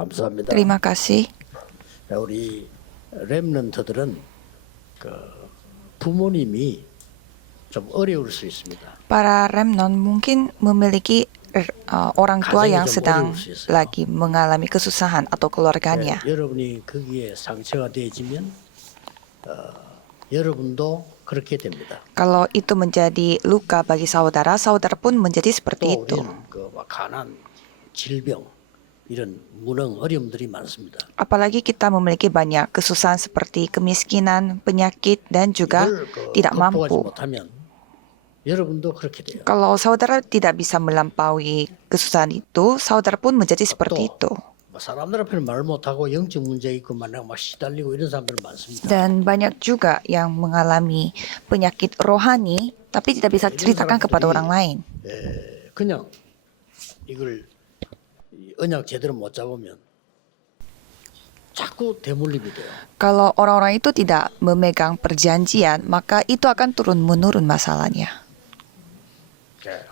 감사합니다. Terima kasih. 우리 렘넌트들은 부모님이 좀 어려울 수 있습니다. Para remnon mungkin memiliki orang tua 가정이 yang 좀 sedang 어려울 수 있어요. lagi mengalami kesusahan atau keluarganya. 여러분이 거기에 상처가 되어지면 여러분도 그렇게 됩니다. Kalau itu menjadi luka bagi saudara, saudara pun menjadi seperti 또 itu. 우리는 가난, 질병 이런 무능 어려움들이 많습니다. Apalagi kita memiliki banyak kesusahan seperti kemiskinan, penyakit, dan juga 이걸 tidak 극복하지 mampu. 못하면 여러분도 그렇게 돼요. Kalau saudara tidak bisa melampaui kesusahan itu, saudara pun menjadi seperti itu. 사람들 앞에는 말 못하고 영적 문제 있고 막 시달리고 이런 사람들 많습니다. Dan banyak juga yang mengalami penyakit rohani, tapi tidak bisa ceritakan kepada orang lain. 그냥 이걸 언약 제대로 못 잡으면 자꾸 대물림이 돼요. Kalau orang-orang itu tidak memegang perjanjian, maka itu akan turun-menurun masalahnya.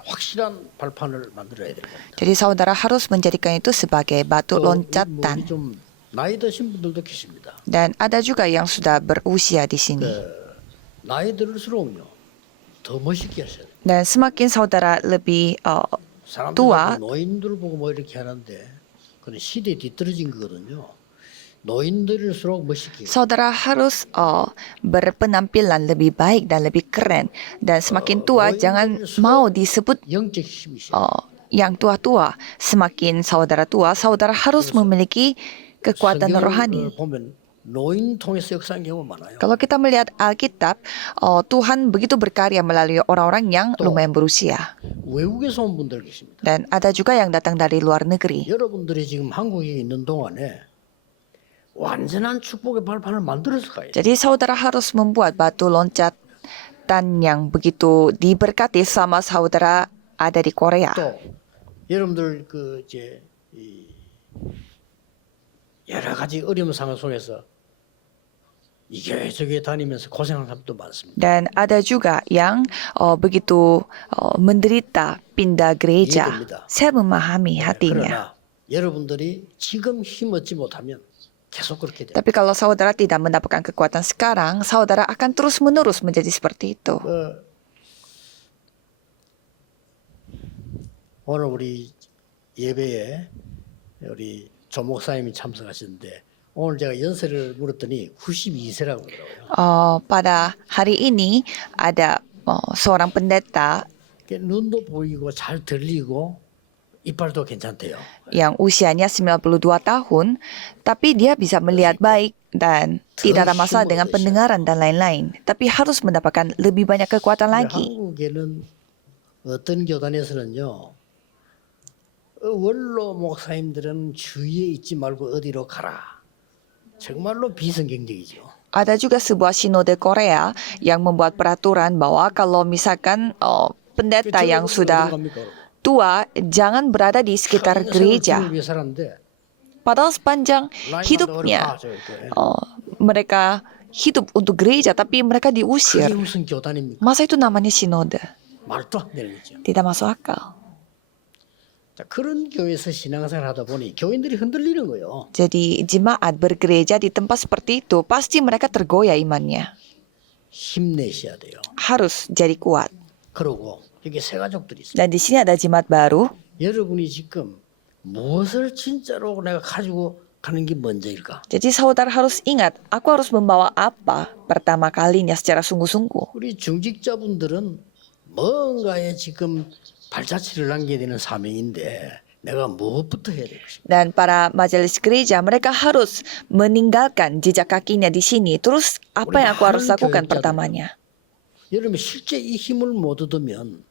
확실한 발판을 만들어야 됩니다. Jadi saudara harus menjadikan itu sebagai batu loncatan. 좀 나이 드신 분들도 계십니다. Dan ada juga yang sudah berusia di sini. 나이 들수록요 더 멋있게 하셔야 돼요. Dan semakin saudara lebih 사람들 tua, 노인들 보고 뭐 이렇게 하는데 그건 시대에 뒤떨어진 거거든요. 노인들일수록 멋있게. saudara harus berpenampilan lebih baik dan lebih keren. Dan semakin tua, jangan mau disebut 영적 힘이시. yang tua-tua. Semakin saudara tua, saudara harus memiliki kekuatan rohani. 보면 노인 통해서 역사한 경우 많아요. Kalau kita melihat Alkitab, Tuhan begitu berkarya melalui orang-orang yang lumayan berusia. 외국에서 온 분들 계십니다. Dan ada juga yang datang dari luar negeri. 여러분들이 지금 한국에 있는 동안에 완전한 축복의 발판을 만들어서 가야 돼요. Jadi saudara harus membuat batu loncatan yang begitu diberkati sama saudara ada di Korea. 또 여러분들 여러 가지 어려운 상황 속에서 이 교회 저 교회 다니면서 고생하는 사람도 많습니다. Dan ada juga yang begitu menderita pindah gereja. 이해됩니다. Saya memahami 그러나 hatinya. 여러분들이 지금 힘 얻지 못하면 계속 그렇게 돼요. Tapi kalau saudara tidak mendapatkan kekuatan sekarang, saudara akan terus-menerus menjadi seperti itu. 오늘 우리 예배에 우리 조 목사님이 참석하셨는데 오늘 제가 연세를 물었더니 92세라고 그러더라고요. Pada hari ini ada seorang pendeta 눈도 보이고 잘 들리고 이빨도 괜찮대요. yang usianya 92 tahun, tapi dia bisa melihat baik dan tidak ada masalah dengan pendengaran dan lain-lain. Tapi harus mendapatkan lebih banyak kekuatan lagi. 한국에는 어떤 교단에서는요. 원로 목사님들은 주위에 있지 말고 어디로 가라. 정말로 비성경적이죠. Ada juga sebuah sinode Korea yang membuat peraturan bahwa kalau misalkan pendeta yang sudah tua jangan berada di sekitar gereja. Padahal sepanjang hidupnya mereka hidup untuk gereja, tapi mereka diusir. Masa itu namanya sinode? Tidak masuk akal. 그런 교회에서 신앙생활 하다 보니 교인들이 흔들리는 거예요. Jadi jemaat bergereja di tempat seperti itu pasti mereka tergoyah imannya. 힘내셔야 돼요. Harus jadi kuat. 그러고 여기 새 가족들이 있어요. Dan di sini ada jemaat baru. 여러분이 지금 무엇을 진짜로 내가 가지고 가는 게 먼저일까? Jadi saudara harus ingat, aku harus membawa apa pertama kalinya secara sungguh-sungguh. 우리 중직자분들은 뭔가에 지금 발자취를 남겨야 되는 사명인데 내가 무엇부터 해야 될 것인가? Dan para majelis gereja mereka harus meninggalkan jejak kakinya di sini. Terus apa yang aku harus lakukan pertamanya? 여러분 실제 이 힘을 못 얻으면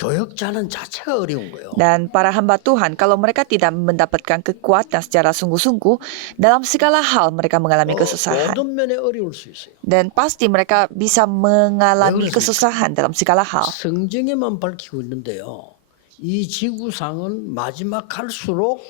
교역자는 자체가 어려운 거예요. Dan para hamba Tuhan kalau mereka tidak mendapatkan kekuatan secara sungguh-sungguh dalam segala hal mereka mengalami kesusahan. 모든 면에 어려울 수 있어요. Dan pasti mereka bisa mengalami kesusahan dalam segala hal. 성경에만 밝히고 있는데요. 이 지구상은 마지막 갈수록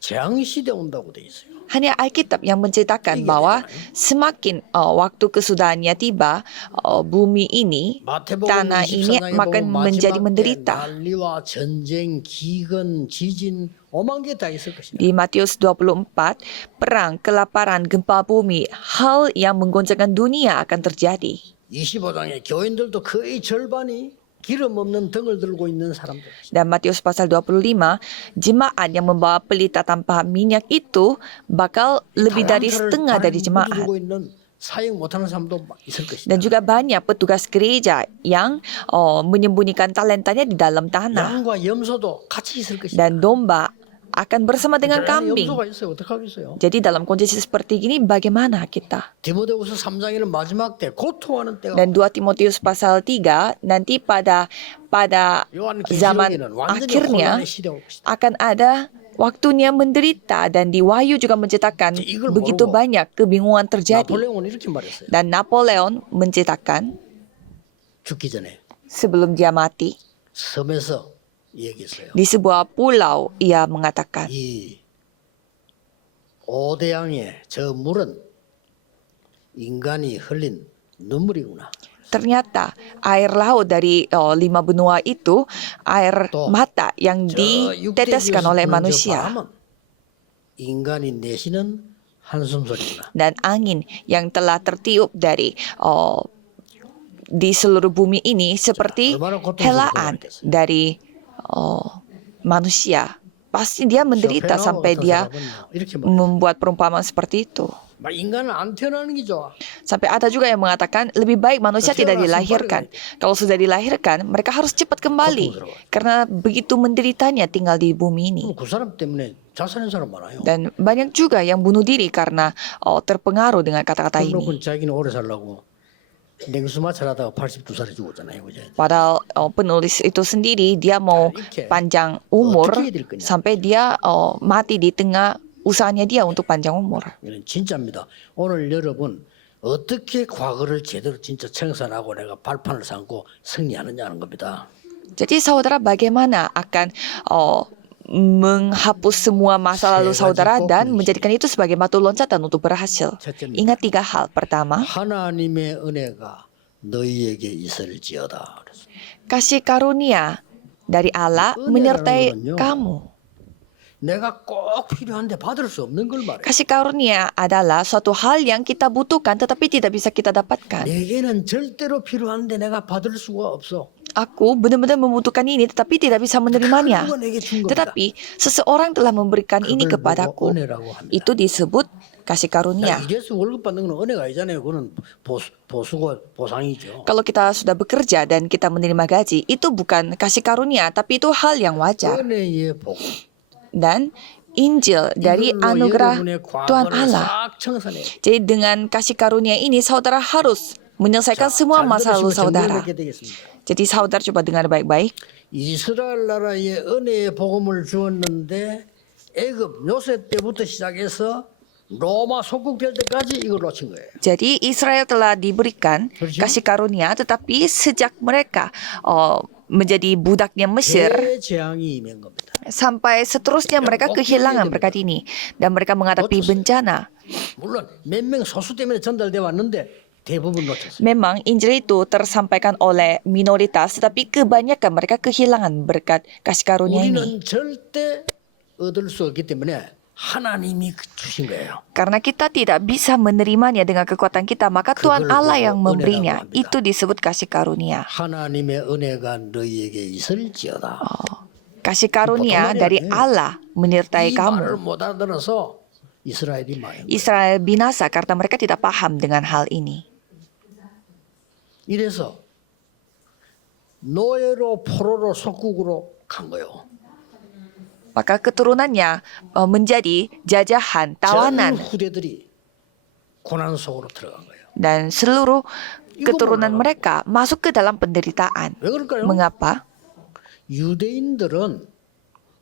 재앙 시대 온다고 돼 있어요. Hanya Alkitab yang menceritakan bahwa semakin waktu kesudahannya tiba, bumi ini, tanah ini makan menjadi menderita. 난리와 전쟁, 기근, 지진, 5만 개 다 있을 것이다. Di Matius 24, perang, kelaparan, gempa bumi, hal yang menggoncangkan dunia akan terjadi. 25장의 교인들도 거의 절반이 기름 없는 등을 들고 있는 사람들. Dan Matius pasal 25, jemaat yang membawa pelita tanpa minyak itu bakal lebih dari setengah dari jemaat. 들고 있는 사역 못하는 사람도 막 있을 것이다. Dan juga banyak petugas gereja yang menyembunyikan talentanya di dalam tanah. 양과 염소도 같이 있을 것이다. Dan domba akan bersama dengan 안에 kambing. 염소가 있어요. 어떡하겠어요? Jadi dalam kondisi seperti ini bagaimana kita? 디모데후서 3장에는 마지막 때 고통하는 때가 Dan 2 Timotius pasal 3 nanti pada 요한 zaman 계시록에는 완전히 akhirnya 혼란의 시대가 올 것이다. akan ada waktunya menderita, dan di Wahyu juga menceritakan 이걸 begitu 모르고 banyak kebingungan terjadi. 나폴레옹은 이렇게 말했어요. Dan Napoleon menceritakan 죽기 전에 sebelum dia mati 섬에서 얘기했어요. di sebuah pulau ia mengatakan, 이 오대양의 저 물은 인간이 흘린 눈물이구나. ternyata air laut dari 5 benua itu air mata yang 저 diteteskan 육대기에서 oleh 부는 저 manusia, 바람은 인간이 내쉬는 한숨 소리구나. dan angin yang telah tertiup dari di seluruh bumi ini seperti helaan dari manusia. Pasti dia menderita sampai dia 이렇게 말. membuat perumpamaan seperti itu. 막 인간은 안 태어나는 게 좋아. Sampai ada juga yang mengatakan lebih baik manusia tidak dilahirkan. Kalau sudah dilahirkan, mereka harus cepat kembali. Karena begitu menderitanya tinggal di bumi ini. 그 사람 때문에 자살한 사람 많아요. Dan banyak juga yang bunuh diri karena terpengaruh dengan kata-kata ini. 그러고 자기는 오래 살라고 냉수 마찰하다가 82살에 죽었잖아요. 그죠? Padahal penulis itu sendiri dia mau panjang umur sampai dia mati di tengah usahanya dia untuk panjang umur. 이건 진짜입니다. 오늘 여러분 어떻게 과거를 제대로 진짜 청산하고 내가 발판을 삼고 승리하느냐는 겁니다. Jadi saudara bagaimana akan menghapus semua masa lalu saudara dan menjadikan itu sebagai batu loncatan untuk berhasil. Ingat 3 hal. Pertama, 하나님의 은혜가 너희에게 있을지어다. kasih karunia dari Allah menyertai kamu. 내가 꼭 필요한데 받을 수 없는 걸 말해. Kasih karunia adalah suatu hal yang kita butuhkan tetapi tidak bisa kita dapatkan. 내게는 절대로 필요한데 내가 받을 수가 없어. Aku benar-benar membutuhkan ini tetapi tidak bisa menerimanya. 누가 내게 준 겁니다. Tetapi seseorang telah memberikan ini 그걸 kepadaku. 보고 은혜라고 합니다. Itu disebut kasih karunia. 이래서 월급 받는 건 은혜가 아니잖아요. 그거는 보수고 보상이죠. Kalau kita sudah bekerja dan kita menerima gaji, itu bukan kasih karunia, tapi itu hal yang wajar. 은혜의 복음. Dan Injil dari 이걸로 anugerah 여러분의 Tuhan 과거를 Allah. 싹 청산해. Jadi dengan kasih karunia ini, saudara harus menyelesaikan semua masa lalu saudara. Jadi saudara coba dengar baik-baik. 이스라엘 나라에 은혜의 복음을 주었는데 애굽 요새 때부터 시작해서 로마 속국될 때까지 이걸 놓친 거예요. Jadi Israel telah diberikan kasih karunia, tetapi sejak mereka menjadi budaknya Mesir, 재앙이 임한 겁니다. sampai seterusnya mereka kehilangan berkat ini. Dan mereka menghadapi bencana. 물론 몇 명 소수 때문에 전달돼 왔는데 대부분 놓쳤어요. Memang Injil itu tersampaikan oleh minoritas, tetapi kebanyakan mereka kehilangan berkat kasih karunia ini. 우리는 절대 얻을 수 없기 때문에 하나님이 주신 거예요. Karena kita tidak bisa menerimanya dengan kekuatan kita, maka Tuhan Allah yang memberinya. Itu disebut kasih karunia. 하나님의 은혜가 너희에게 있을지어다. Kasih karunia dari Allah menyertai 이 말을 kamu. 못 알아들어서 이스라엘이 망한 거예요. Israel binasa karena mereka tidak paham dengan hal ini. 이래서 노예로 포로로 속국으로 간 거예요. Maka keturunannya menjadi jajahan, 전 tawanan, 후대들이 고난 속으로 들어간 거예요. dan seluruh keturunan mereka masuk ke dalam penderitaan. 왜 그럴까요? Mengapa? 유대인들은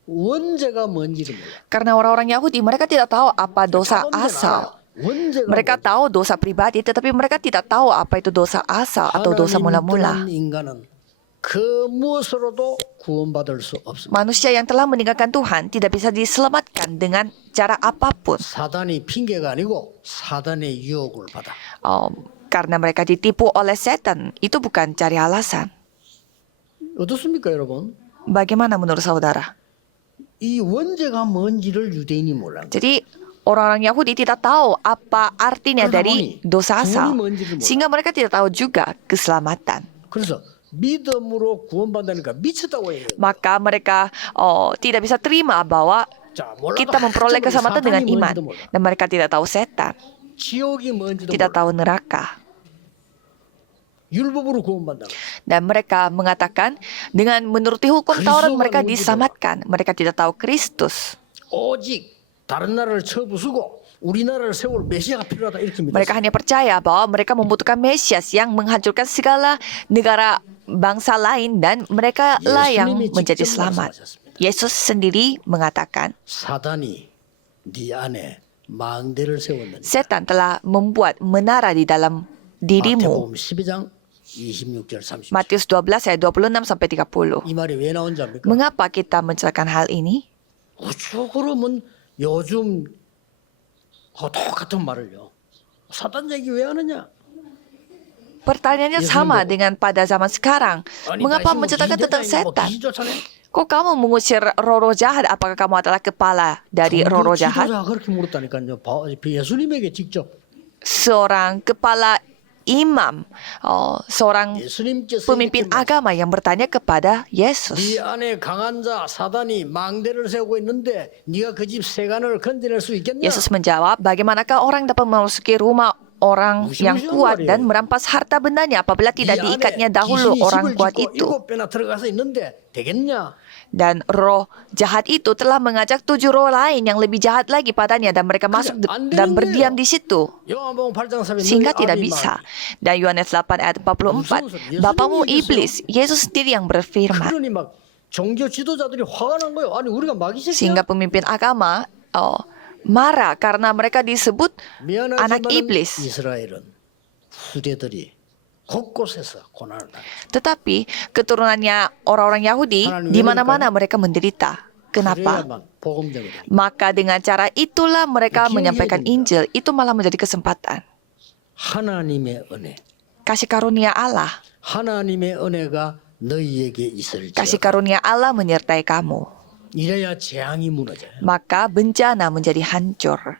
원죄가 뭔지를 몰라. Karena orang-orang Yahudi mereka tidak tahu apa dosa 자범죄는 asal. 알아요. 원죄가 Mereka tahu dosa pribadi, tetapi mereka tidak tahu apa itu dosa asal atau dosa 하나님 mula-mula. 떠난 인간은 그 무엇으로도 구원받을 수 없습니다. Manusia yang telah meninggalkan Tuhan tidak bisa diselamatkan dengan cara apapun. 사단이 핑계가 아니고 사단의 유혹을 받아. Karena mereka ditipu oleh setan, itu bukan cari alasan. 어떻습니까, 여러분? Bagaimana menurut saudara? 이 원죄가 뭔지를 유대인이 몰라. Jadi orang-orang Yahudi tidak tahu apa artinya dari dosa asal, sehingga mereka tidak tahu juga keselamatan. 그래서 믿음으로 구원받다니까 미쳤다고 해요. Maka mereka tidak bisa terima bahwa 자, 몰라도 kita memperoleh 한참으로 keselamatan dengan 사탄이 iman, 뭔지도 몰라. dan mereka tidak tahu setan, 지옥이 뭔지도 tidak 몰라. tahu neraka. 율법으로 구원받다. Dan mereka mengatakan dengan menuruti hukum Taurat mereka diselamatkan. Mereka tidak tahu Kristus. 오직 다른 나라를 쳐부수고 우리나라를 세울 메시아가 필요하다 이렇게 믿었어요. Mereka hanya percaya bahwa mereka membutuhkan Mesias yang menghancurkan segala negara bangsa lain dan mereka lah yang menjadi selamat. Yesus sendiri mengatakan, 사단이 네 안에 망대를 세웠는데. setan telah membuat menara di dalam dirimu. 마태복음 12장 26절 30절. Matius 12 ayat 26 sampai 30. 이 말이 왜 나온지 압니까? Mengapa kita menceritakan hal ini? 그러면 요즘 똑같은 말을요. 사단 얘기 왜 하느냐? Pertanyaannya sama dengan pada zaman sekarang. Mengapa menceritakan tentang setan? Kok kamu mengusir roh-roh jahat? Apakah kamu adalah kepala dari roh-roh jahat? 그렇게 물었다니까요. 예수님에게 직접. Seorang kepala imam, seorang 예수님께서 pemimpin agama yang bertanya kepada Yesus. 네 안에 강한 자 사단이 망대를 세우고 있는데 네가 그 집 세간을 건져낼 수 있겠냐? Yesus menjawab, bagaimanakah orang dapat memasuki rumah orang yang kuat dan merampas harta bendanya apabila tidak diikatnya dahulu orang kuat itu? 7배나 들어가서 있는데 되겠냐? Dan roh jahat itu telah mengajak 7 roh lain yang lebih jahat lagi padanya dan mereka masuk dan berdiam di situ. 요한복음 8장 3절 Sehingga tidak bisa. Dan Yohanes 8 ayat 44, Bapamu iblis, Yesus sendiri yang berfirman. 그러니 막 종교 지도자들이 화가 난 거예요. 아니 우리가 마귀 Sehingga 새끼야? pemimpin agama marah karena mereka disebut anak 미안하지만 iblis. 이스라엘은 후대들이 곳곳에서 고난을 당했어요. Tetapi keturunannya orang-orang Yahudi di mana-mana mereka menderita. Kenapa? 그래야만 복음적으로 Maka dengan cara itulah mereka menyampaikan Injil. Itu malah menjadi kesempatan. 하나님의 은혜, Kasih karunia Allah. 하나님의 은혜가 너희에게 있을지어다. Kasih karunia Allah menyertai kamu. 이래야 재앙이 무너져요. Maka bencana menjadi hancur.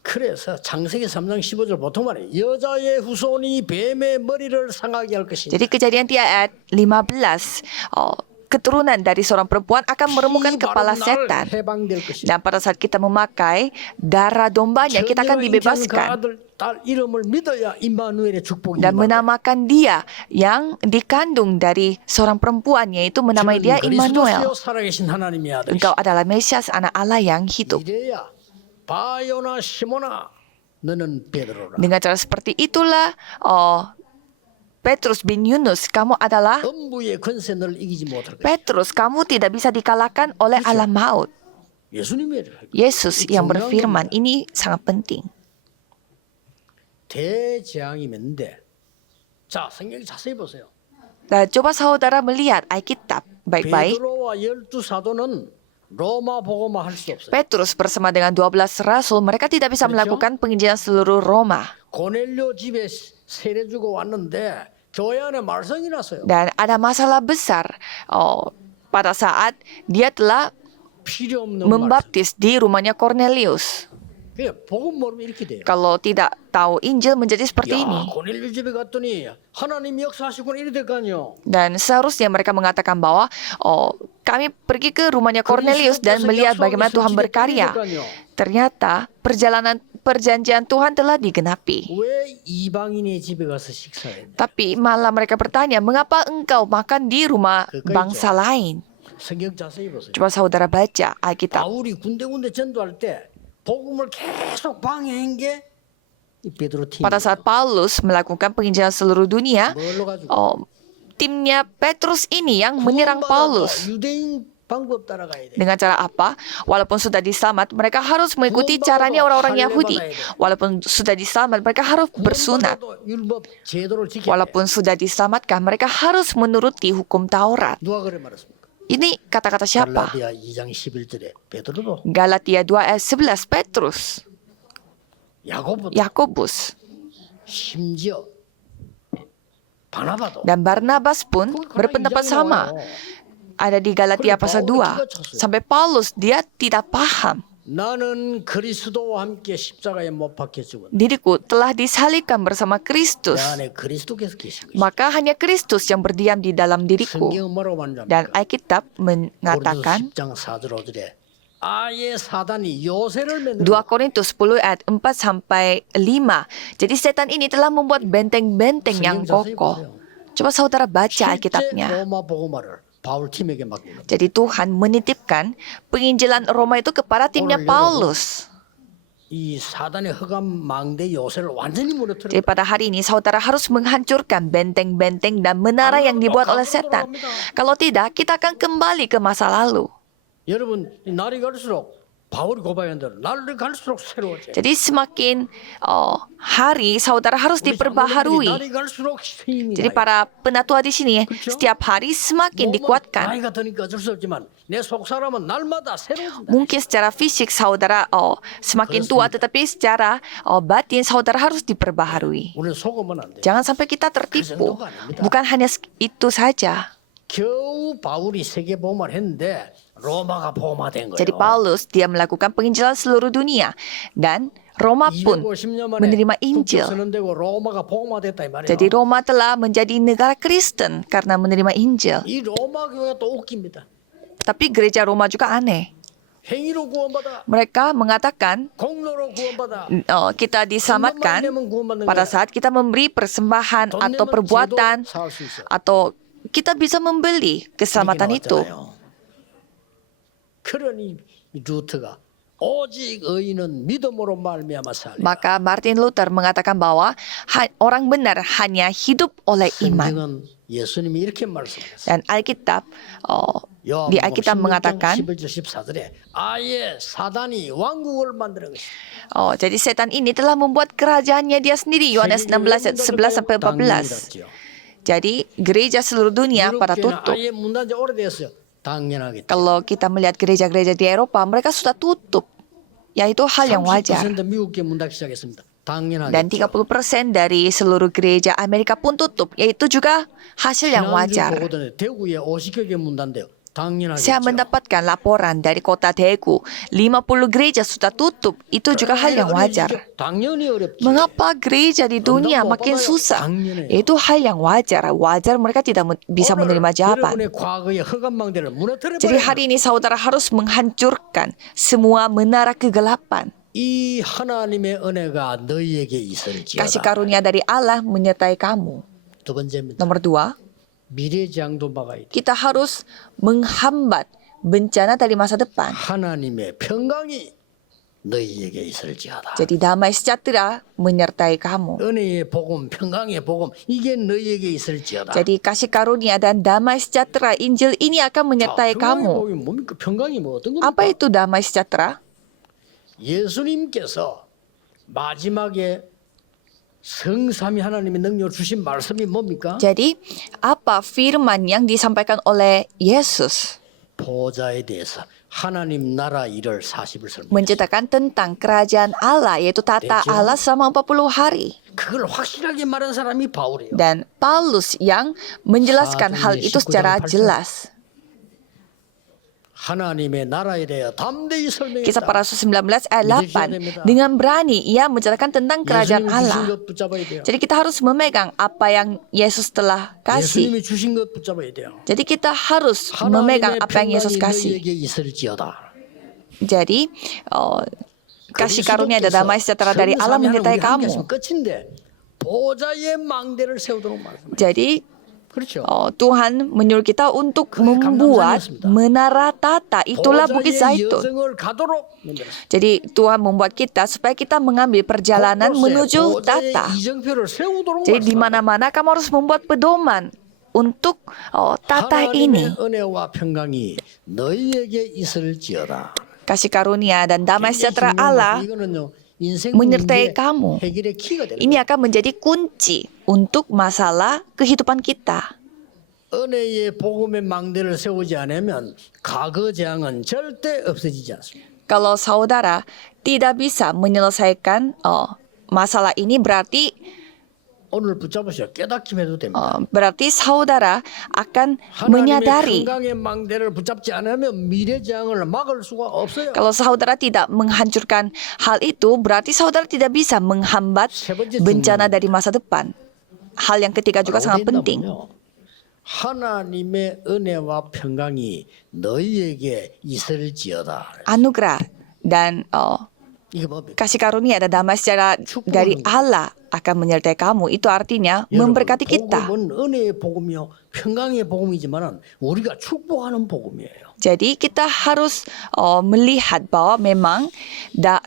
그래서 창세기 3장 15절 보통 말해 여자의 후손이 뱀의 머리를 상하게 할 것이니 Jadi kejadian 3 ayat 15, keturunan dari seorang perempuan akan meremukkan kepala setan. 해방될 것이니 Dan pada saat kita memakai darah dombanya, kita akan dibebaskan. 아들 딸 이름을 믿어야 임마누엘의 축복이 Dan 임하고 menamakan dia yang dikandung dari seorang perempuan, yaitu menamai dia Immanuel. 그리스도시요 살아계신 하나님의 아들 Engkau adalah Mesias, anak Allah yang hidup. 이래야 바요나 시모나 너는 베드로라 Dengan cara seperti itulah Petrus bin Yunus, kamu adalah 음부의 권세 너를 이기지 못할 것이다. Petrus, kamu tidak bisa dikalahkan oleh alam maut. 예수님의 Yesus yang berfirman, ini sangat penting. 대재앙이 맺는데 자 성경 자세히 보세요. Nah, coba saudara melihat Alkitab baik-baik. 베드로와 12사도는 로마 복음화 할 수 없어요. Petrus bersama dengan 12 rasul, mereka tidak bisa melakukan penginjilan seluruh Roma. 고넬료 집에 세례 주고 왔는데 교회 안에 말썽이 났어요. Dan ada 마사lah besar pada saat dia telah 필요 없는 말씀. membaptis di rumahnya Cornelius. 그냥 복음 모르면 이렇게 돼요. Kalau tidak tahu Injil menjadi seperti 야, ini. 고넬료 집에 갔더니 하나님이 역사하시고 이래 될 거 아니요. Dan seharusnya mereka mengatakan bahwa kami pergi ke rumahnya Cornelius dan melihat bagaimana Tuhan berkarya. Ternyata perjanjian Tuhan telah digenapi. 왜 이방인의 집에 가서 식사했냐? Tapi malah mereka bertanya, mengapa engkau makan di rumah bangsa lain? 성경 자세히 보세요. Coba saudara baca Alkitab. 바울이 군데군데 전도할 때 복음을 계속 방해한 게 이 베드로 팀. Pada saat Paulus melakukan penginjilan seluruh dunia, 뭘로 가지고? timnya Petrus ini yang menyerang Paulus. 유대인 방법 따라가야 돼. Dengan cara apa? Walaupun sudah diselamat, mereka harus mengikuti caranya orang-orang Yahudi. Walaupun sudah diselamat, mereka harus bersunat. 율법 제도를 지켜야 돼. Walaupun sudah diselamatkan, mereka harus menuruti hukum Taurat. 누가 그래 말했습니까? Ini kata-kata siapa? 갈라디아 2장 11절에 베드로도 Galatia 2 ayat 11, Petrus, 야고보도 Yakobus, 심지어 바나바도 dan Barnabas pun berpendapat sama. ada di Galatia pasal 2. Sampai Paulus, dia tidak paham. 나는 그리스도와 함께 십자가에 못 박혀 죽었다. Diriku telah disalibkan bersama Kristus. 내 안에 그리스도께서 계신 것이다. Maka hanya Kristus yang berdiam di dalam diriku. 성경은 뭐라고 말합니까? Dan Alkitab 고린도서 mengatakan 10장 4절 5절에 아예 사단이 요새를 2 만들어 Korintus 10 ayat 4 sampai 5. Jadi setan ini telah membuat benteng-benteng yang kokoh. Coba saudara baca 실제 Alkitabnya. 로마 복음화를 바울 팀에게 맡깁니다. Jadi Tuhan menitipkan penginjilan Roma itu kepada timnya Paulus. 이 사단의 흑암 망대 요새를 완전히 무너뜨려. Jadi pada hari ini saudara harus menghancurkan benteng-benteng dan menara yang dibuat oleh setan. Kalau tidak, kita akan kembali ke masa lalu. 여러분 이 날이 갈수록 바울이 고백한 대로 날이 갈수록 새로워져. Jadi semakin hari saudara harus diperbaharui. 날이 갈수록 힘이 Jadi para penatua di sini setiap hari semakin dikuatkan. 나이가 드니까 어쩔 수 없지만 내 속 사람은 날마다 새로워진다. Mungkin secara fisik saudara semakin tua, tetapi secara batin saudara harus diperbaharui. 우리는 속으면 안 돼. Jangan sampai kita tertipu. Bukan hanya itu saja. 겨우 바울이 세계 복음을 했는데 로마가 복음화된 거예요. Jadi Paulus dia melakukan penginjilan seluruh dunia dan Roma pun 250년 만에 menerima 국교 Injil. 선언되고 로마가 복음화됐다 이 말이에요. Jadi Roma telah menjadi negara Kristen karena menerima Injil. 이 로마 교회가 또 웃깁니다. Tapi gereja Roma juga aneh. 행위로 구원받아, Mereka mengatakan 공로로 구원받아. kita diselamatkan pada saat kita memberi persembahan atau perbuatan atau kita bisa membeli keselamatan itu. 그러니 루트가 오직 의인은 믿음으로 말미암아 살리라. Maka Martin Luther mengatakan bahwa orang benar hanya hidup oleh iman. 성경은 예수님이 이렇게 말씀하셨어요. Dan Alkitab di Alkitab mengatakan 11절 14절에 아예 사단이 왕국을 만드는 것이. jadi setan ini telah membuat kerajaannya dia sendiri. Yohanes 16 ayat 11 sampai 14. Jadi gereja seluruh dunia pada tutup. 아예 문 닫은 지 오래됐어요. 당연하겠죠. Kalau kita melihat gereja-gereja di Eropa, mereka sudah tutup. Ya itu hal yang wajar. 30% 미국계 문 닫기 시작했습니다. 당연하겠죠. Dan 30% dari seluruh gereja Amerika pun tutup. Yaitu juga hasil yang wajar. 대구에 50개 문 닫는데요. 당연하겠죠. Saya mendapatkan laporan dari kota Daegu, 50 gereja sudah tutup. Itu juga hal yang wajar. 당연히 어렵죠. Mengapa gereja di dunia makin susah? Itu hal yang wajar. Wajar mereka tidak bisa menerima jawaban. 여러분의 과거의 흑암망대를 무너뜨려 Jadi hari ini saudara harus menghancurkan semua menara kegelapan. 이 하나님의 은혜가 너희에게 있을지어다. Kasih karunia dari Allah menyertai kamu. 두 번째입니다. Nomor 2, 미래장도 막아야 돼. kita harus menghambat bencana dari masa depan. 하나님의 평강이 너희에게 있을지어다. Jadi damai sejahtera menyertai kamu. 은혜의 복음, 평강의 복음, 이게 너희에게 있을지어다. Jadi kasih karunia dan damai sejahtera Injil ini akan menyertai 평강의 kamu. 복음이 뭡니까? 평강이 뭐 어떤 겁니까? Apa itu damai sejahtera? 예수님께서 마지막에 성삼위 하나님의 능력을 주신 말씀이 뭡니까? Jadi apa firman yang disampaikan oleh Yesus? 보좌에 대해서 하나님 나라 일을 40을 설명. Menceritakan tentang kerajaan Allah, yaitu tata Allah selama 40 hari. 그걸 확실하게 말한 사람이 바울이에요. Dan Paulus yang menjelaskan hal itu secara jelas. 하나님의 나라에 대해 담대히 설명했다. Kisah para Rasul 19 ayat 8. Dengan berani ia menceritakan tentang kerajaan 예수님이 주신 Allah. 것 붙잡아야 돼요. Jadi kita harus memegang apa yang Yesus telah kasih. 예수님이 주신 것 붙잡아야 돼요. Jadi kita harus memegang 하나님의 apa yang Yesus 평강이 kasih. 너희에게 있을지어다. Jadi kasih karunia dan damai sejahtera dari Allah menyertai kamu. 끝인데 보좌의 망대를 세우도록 말씀하셨어요. Jadi 그렇죠. Tuhan menyuruh kita untuk membuat menara tata. Itulah Bukit 보좌의 Zaitun. 여정을 가도록 만들었어요. Jadi Tuhan membuat kita supaya kita mengambil perjalanan menuju 보좌의 tata. 이정표를 세우도록 Jadi di 말씀하셨어요. mana-mana kamu harus membuat pedoman untuk tata ini. 하나님의 은혜와 평강이 너희에게 있을지어다. Kasih karunia dan damai sejahtera Allah 이거는요, 인생 menyertai 문제 kamu. 해결의 키가 되는 Ini akan menjadi kunci untuk masalah kehidupan kita. 은혜의 복음의 망대를 세우지 않으면 과거 재앙은 절대 없어지지 않습니다. Kalau saudara tidak bisa menyelesaikan masalah ini, berarti 오늘 붙잡으셔. 깨닫기만 해도 됩니다. Berarti saudara akan 하나님의 menyadari 평강의 망대를 붙잡지 않으면 미래 재앙을 막을 수가 없어요. kalau saudara tidak menghancurkan hal itu, berarti saudara tidak bisa menghambat 세 번째 bencana 중요한 dari masa depan. Hal yang ketiga juga sangat penting. 하나님의 은혜와 평강이 너희에게 있을지어다. Anugerah dan 이게 뭡니까? kasih karunia dan damai sejahtera dari Allah akan menyertai kamu. Itu artinya memberkati kita. 복음은 은혜의 복음이요 평강의 복음이지만은 우리가 축복하는 복음이에요. Jadi kita harus melihat bahwa memang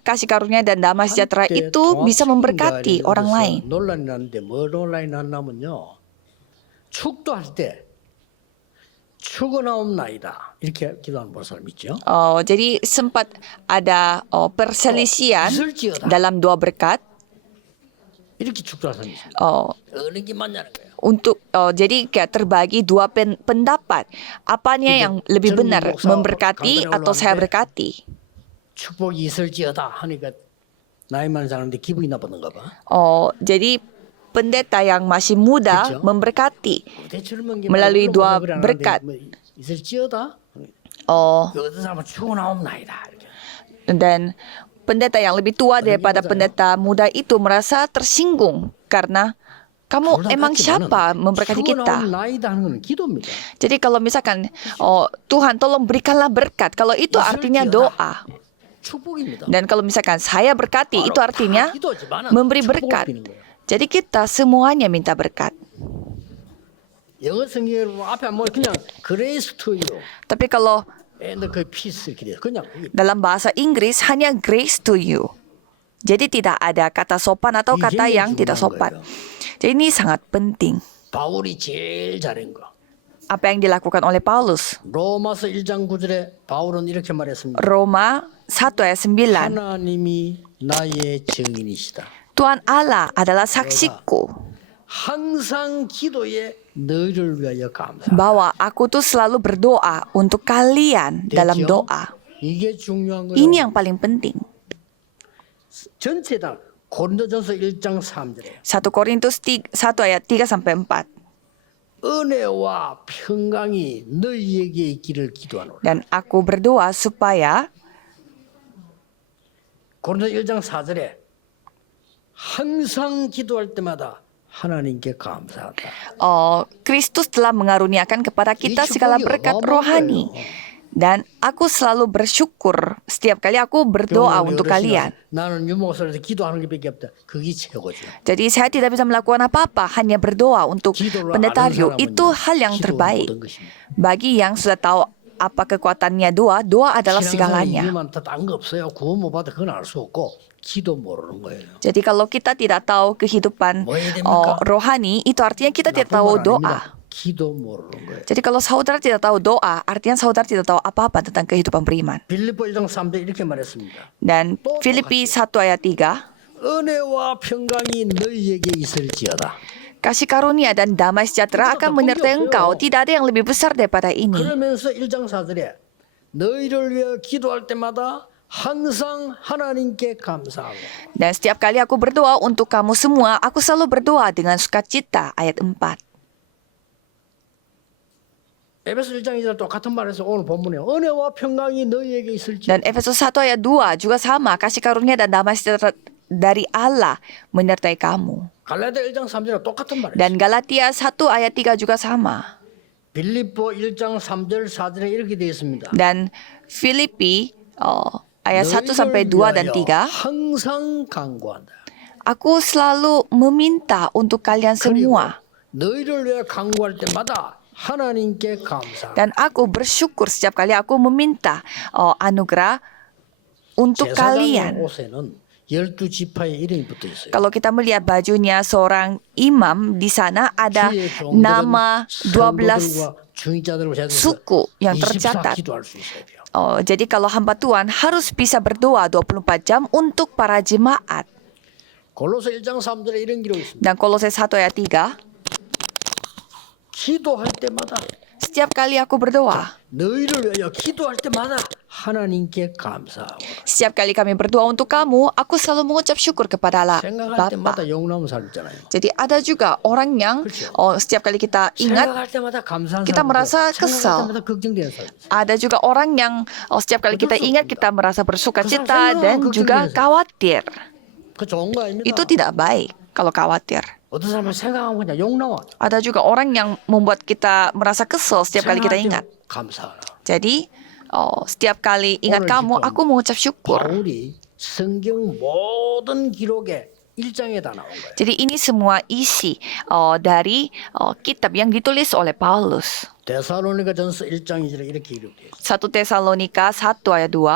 kasih karunia dan damai sejahtera itu bisa memberkati orang lain. 논란이 났는데 뭐 논란이 났냐면요. 축도할 때 축원하옵나이다 이렇게 기도하는 사람 있죠. Jadi sempat ada perselisihan dalam doa berkat. 이렇게 축도할 사람이 있습니다. 어느 게 맞냐는 거예요. Jadi kayak terbagi dua pendapat. Apanya yang lebih benar, memberkati atau saya berkati? 축복이 있을지어다 하니까 나이 많은 사람인데 기분이 나쁘던가 봐. Jadi pendeta yang masih muda memberkati melalui doa berkat. 있을지어다. 여기서 사람 축원하옵나이다. Dan pendeta yang lebih tua daripada pendeta muda itu merasa tersinggung karena kamu emang siapa memberkati kita? Jadi kalau misalkan Tuhan tolong berikanlah berkat, kalau itu artinya doa. Dan kalau misalkan saya berkati, itu artinya memberi berkat. Jadi kita semuanya minta berkat. 영어 성경으로 앞에 뭐 그냥 grace to you. Tapi kalau and 그 peace 이렇게 돼. 그냥 dalam bahasa Inggris hanya grace to you. Jadi tidak ada kata sopan atau kata yang tidak sopan. Jadi ini sangat penting. 바울이 제일 잘한 거. Apa yang dilakukan oleh Paulus? 로마서 1장 9절에 바울은 이렇게 말했습니다. Roma 1 ayat 9. 하나님이 나의 증인이시다. Tuhan Allah adalah saksiku 항상 기도에 너희를 위하여 감사합니다. bahwa aku tuh selalu berdoa untuk kalian dalam doa. 이게 중요한 거예요. Ini yang paling penting. 전체 다 고린도전서 1장 3절에 1 Korintus 1 ayat 3 sampai 4. 은혜와 평강이 너희에게 있기를 기도하노라. Dan aku berdoa supaya 고린도 1장 4절에 항상 기도할 때마다 하나님께 감사하다. Kristus telah mengaruniakan kepada kita segala berkat rohani. Dan aku selalu bersyukur setiap kali aku berdoa untuk kalian. 나는 유목사로서 기도하는 게밖에 없다. 그게 최고죠. Jadi saya tidak bisa melakukan apa-apa, hanya berdoa untuk pendeta Ryu. Itu hal yang terbaik. Bagi yang sudah tahu apa kekuatannya doa, doa adalah segalanya. 구원 못 받아 그건 알 수 없고 기도 모르는 거예요. Jadi kalau kita tidak tahu kehidupan rohani, itu artinya kita tidak tahu doa. 기도 모르는 거예요. Jadi kalau saudara tidak tahu doa, artinya saudara tidak tahu apa-apa tentang kehidupan beriman. 빌립보 1장 3절 이렇게 말했습니다. Dan Filipi 1 ayat 3, 은혜와 평강이 너희에게 있을지어다. kasih karunia dan damai sejahtera akan menyertai engkau. Tidak ada yang lebih besar daripada ini. 그러면서 1장 4절에 너희를 위해 기도할 때마다 항상 하나님께 감사하고. Dan setiap kali aku berdoa untuk kamu semua, aku selalu berdoa dengan sukacita. Ayat 4. 에베소 1장 2절 똑같은 말에서 오늘 본문에 은혜와 평강이 너희에게 있을지. Dan Efesus 1 ayat 2 juga sama, kasih karunia dan damai sejahtera dari Allah menyertai kamu. 갈라디아 1장 3절 똑같은 말이에요. Dan Galatia 1 ayat 3 juga sama. 빌립보 1장 3절 4절에 이렇게 되어 있습니다. Dan Filipi ayat 1 sampai 2 dan 3. 항상 간구한다. Aku selalu meminta untuk kalian semua. 너희를 위해 간구할 때마다 하나님께 감사. Dan aku bersyukur setiap kali aku meminta anugerah untuk kalian. 옷에는 12지파의 이름이 붙어 있어요. Kalau kita melihat bajunya seorang imam, di sana ada nama 12 suku yang tercatat. Jadi kalau hamba Tuhan harus bisa berdoa 24 jam untuk para jemaat. 골로새 1장 3절에 이런 기록이 있습니다. Dan Kolose 1 ayat 3, 기도할 때마다 setiap kali aku berdoa. 너희를 위하여 기도할 때마다 하나님께 감사하고 Setiap kali kami berdoa untuk kamu, aku selalu mengucap syukur kepada Allah 생각할 Bapa. 때마다 용나무 살잖아요. Jadi ada juga orang yang setiap kali kita ingat, 생각할 때마다 감사한 kita 사람, merasa 생각할 kesal. 때마다 걱정되는 사람. Ada juga orang yang setiap kali kita ingat, kita merasa bersuka cita dan juga khawatir. 그 좋은 거 아닙니까? Itu tidak baik kalau khawatir. 어떤 사람은 생각하면 그냥 욕 나와. Ada juga orang yang membuat kita merasa kesel setiap kali kita ingat. 감사하라. Jadi, setiap kali ingat kamu, aku mengucap syukur. 바울이 성경 모든 기록에 1장에다 나온 거예요. Jadi ini semua isi dari kitab yang ditulis oleh Paulus. 데살로니가전서 1장 2절에 이렇게 기록돼요. 1 Tesalonika 1 ayat 2.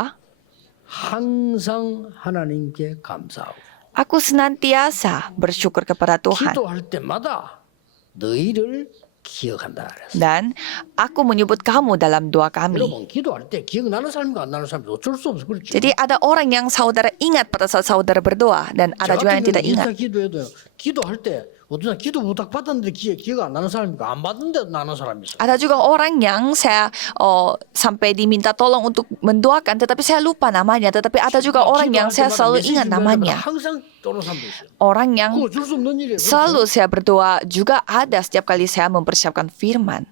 항상 하나님께 감사하고 Aku senantiasa bersyukur kepada Tuhan. 기도할 때마다 너희를 기억한다 그랬어요. Dan aku menyebut kamu dalam doa kami. 여러분 기도할 때 기억나는 사람과 안 나는 사람이 어쩔 수 없어. 그렇죠? Jadi ada orang yang saudara ingat pada saat saudara berdoa. Dan ada juga yang tidak ingat. 기도해도 기도할 때 어떤 사람 기도 부탁 받았는데 기억 안 나는 사람이고 안 받는데도 나는 사람이 있어. Ada juga orang yang saya sampai diminta tolong untuk mendoakan, tetapi saya lupa namanya. Tetapi ada juga orang yang saya selalu ingat namanya. 항상 떠오르는 사람도 있어요. Orang yang 그거 어쩔 수 없는 일이에요. selalu saya berdoa juga ada setiap kali saya mempersiapkan firman.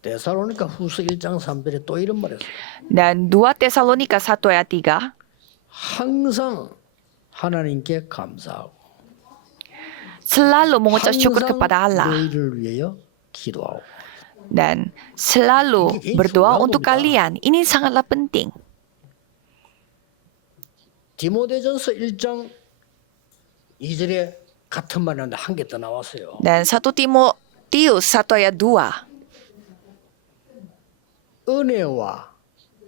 데살로니가 후서 1장 3절에 또 이런 말했어요. Dan 2 Tesalonika 1 ayat 3. 항상 하나님께 감사하고 Selalu mengucap syukur 항상 kepada Allah. 너희를 위하여 기도하고 Dan selalu berdoa untuk kalian. Ini sangatlah penting. 디모데전서 1장 2절에 같은 말이 나는데 한 개 더 나왔어요. Dan 1 Timotius 1 ayat 2. 은혜와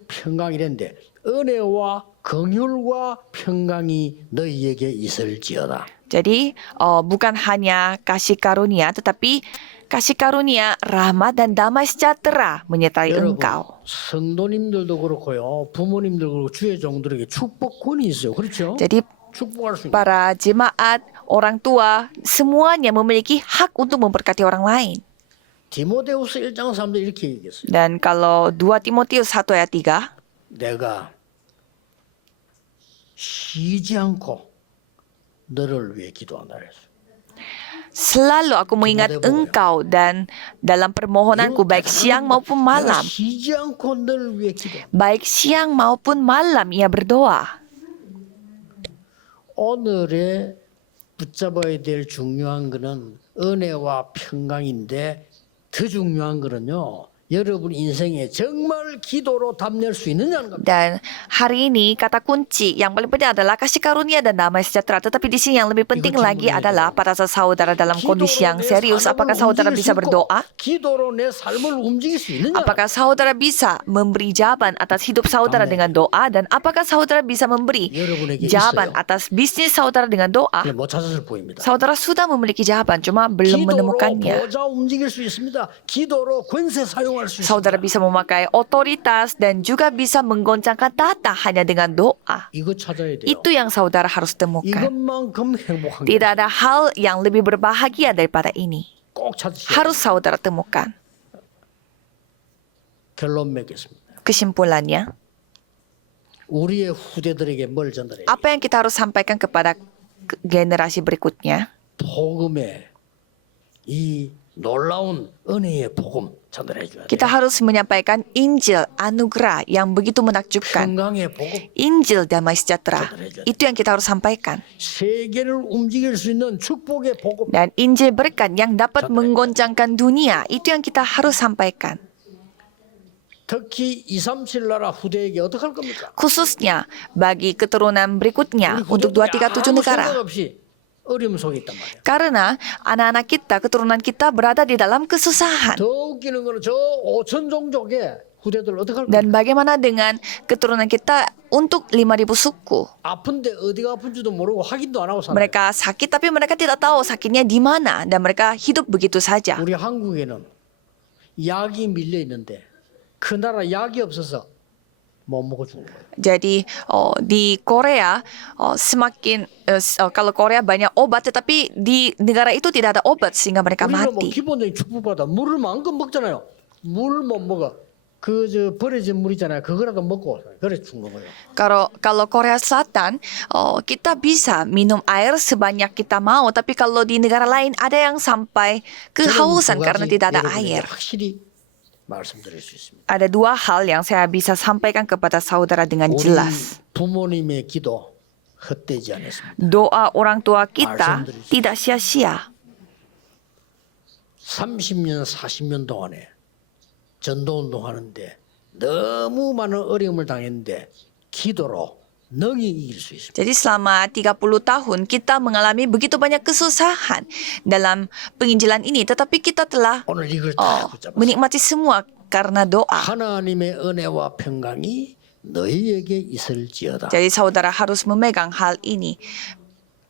평강이랬는데 은혜와 긍휼과 평강이 너희에게 있을지어다. Jadi bukan hanya kasih karunia, tetapi kasih karunia, rahmat dan damai sejahtera menyertai 여러분 engkau. 성도님들도 그렇고요. 부모님들 그렇고 주의 종들에게 축복권이 있어요. 그렇죠? Jadi 축복할 수 있는. para jemaat, orang tua, semuanya memiliki hak untuk memberkati orang lain. 디모데후서 1장 3절 이렇게 얘기했어요. Dan kalau 2 Timotius 1 ayat 3, 내가 쉬지 않고 너를 위해 기도한다 그랬어요. selalu aku mengingat engkau dan dalam permohonanku baik siang maupun 내가 malam. 쉬지 않고 너를 위해 기도. Baik siang maupun malam ia berdoa. 오늘에 붙잡아야 될 중요한 거는 은혜와 평강인데 더 중요한 거는요. 여러분 인생에 정말 기도로 답낼 수 있느냐는 겁니다. Dan hari ini kata kunci yang paling penting adalah kasih karunia dan damai sejahtera. Tetapi di sini yang lebih penting lagi adalah pada saat saudara dalam kondisi yang serius, apakah saudara bisa berdoa? 기도로 내 삶을 움직일 수 있느냐? Apakah saudara bisa memberi jawaban atas hidup saudara dengan doa? Dan apakah saudara bisa memberi jawaban atas bisnis saudara dengan doa? 근데 못 찾았을 뿐입니다. Saudara sudah memiliki jawaban, cuma belum 기도로 menemukannya. 보좌 움직일 수 있습니다. 기도로 권세 사용할 수 Saudara 있습니다. bisa memakai otoritas dan juga bisa menggoncangkan tata hanya dengan doa. 이거 찾아야 돼요. Itu yang saudara harus temukan. 이것만큼 행복한 게 Tidak ada hal yang lebih berbahagia daripada ini. 꼭 찾으셔야 돼요. Harus saudara temukan. 결론 맺겠습니다. Kesimpulannya, 우리의 후대들에게 뭘 전달해요? apa yang kita harus sampaikan kepada generasi berikutnya? 복음의 이 놀라운 은혜의 복음 전달해 줘야 돼요. Kita harus menyampaikan Injil anugerah yang begitu menakjubkan. 평강의 복음, Injil damai sejahtera. Itu yang kita harus sampaikan. 세계를 움직일 수 있는 축복의 복음. Dan Injil berkat yang dapat menggoncangkan dunia. Itu yang kita harus sampaikan. 특히 237 나라 후대에게 어떻게 할 겁니까? Khususnya bagi keturunan berikutnya 우리 untuk 후대들이 237 아무 negara. 생각 없이 어려움 속에 있단 말이야. Karena anak-anak kita, keturunan kita berada di dalam kesusahan. 더 웃기는 거는 저 5천 종족의 후대들 어떻게 할 겁니까? Dan bagaimana dengan keturunan kita untuk 5.000 suku? 아픈데 어디가 아픈지도 모르고 확인도 안 하고 살아요. Mereka sakit tapi mereka tidak tahu sakitnya di mana dan mereka hidup begitu saja. 우리 한국에는 약이 밀려 있는데 그 나라 약이 없어서 못 먹어 죽는 거예요. Jadi di Korea semakin kalau Korea banyak obat tetapi di negara itu tidak ada obat sehingga mereka 우리는 뭐 mati. 기본적인 축복받아 물을 마음껏 먹잖아요. 물 못 먹어. 그 저 버려진 물 있잖아요. 그거라도 먹고 그래 죽는 거예요. Kalau Korea Selatan kita bisa minum air sebanyak kita mau, tapi kalau di negara lain ada yang sampai kehausan karena tidak ada air. 확실히 말씀드릴 수 있습니다. Ada dua hal yang saya bisa sampaikan kepada saudara dengan 우리 jelas. 부모님의 기도 헛되지 않았습니다. Doa orang tua kita tidak sia-sia. 30년, 40년 동안에 전도운동 하는데 너무 많은 어려움을 당했는데 기도로 능히 이길 수 있습니다. Jadi selama 30 tahun kita mengalami begitu banyak kesusahan dalam penginjilan ini, tetapi kita telah 오늘 이걸 다 붙잡았습니다. menikmati semua karena doa. 하나님의 은혜와 평강이 너희에게 있을지어다. Jadi saudara harus memegang hal ini.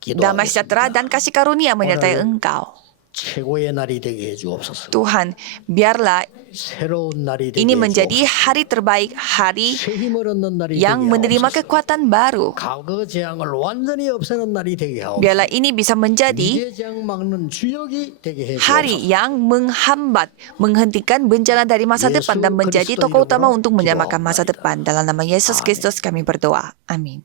Damai sejahtera dan kasih karunia menyertai engkau. 최고의 날이 되게 해주옵소서. Tuhan, biarlah 새로운 날이 되게 ini menjadi 해주옵소서. hari terbaik, hari 새 힘을 얻는 날이 yang 되게 menerima 하옵소서. kekuatan baru. 과거 재앙을 완전히 없애는 날이 되게 하옵소서. Biarlah ini bisa menjadi 미래 재앙 막는 주역이 되게 hari 해주옵소서. yang menghambat, menghentikan bencana dari masa Yesus depan dan menjadi Kristus tokoh utama iram으로 untuk menyelamatkan masa 기도하옵나이다. depan. Dalam nama Yesus Amin. Kristus kami berdoa. Amin.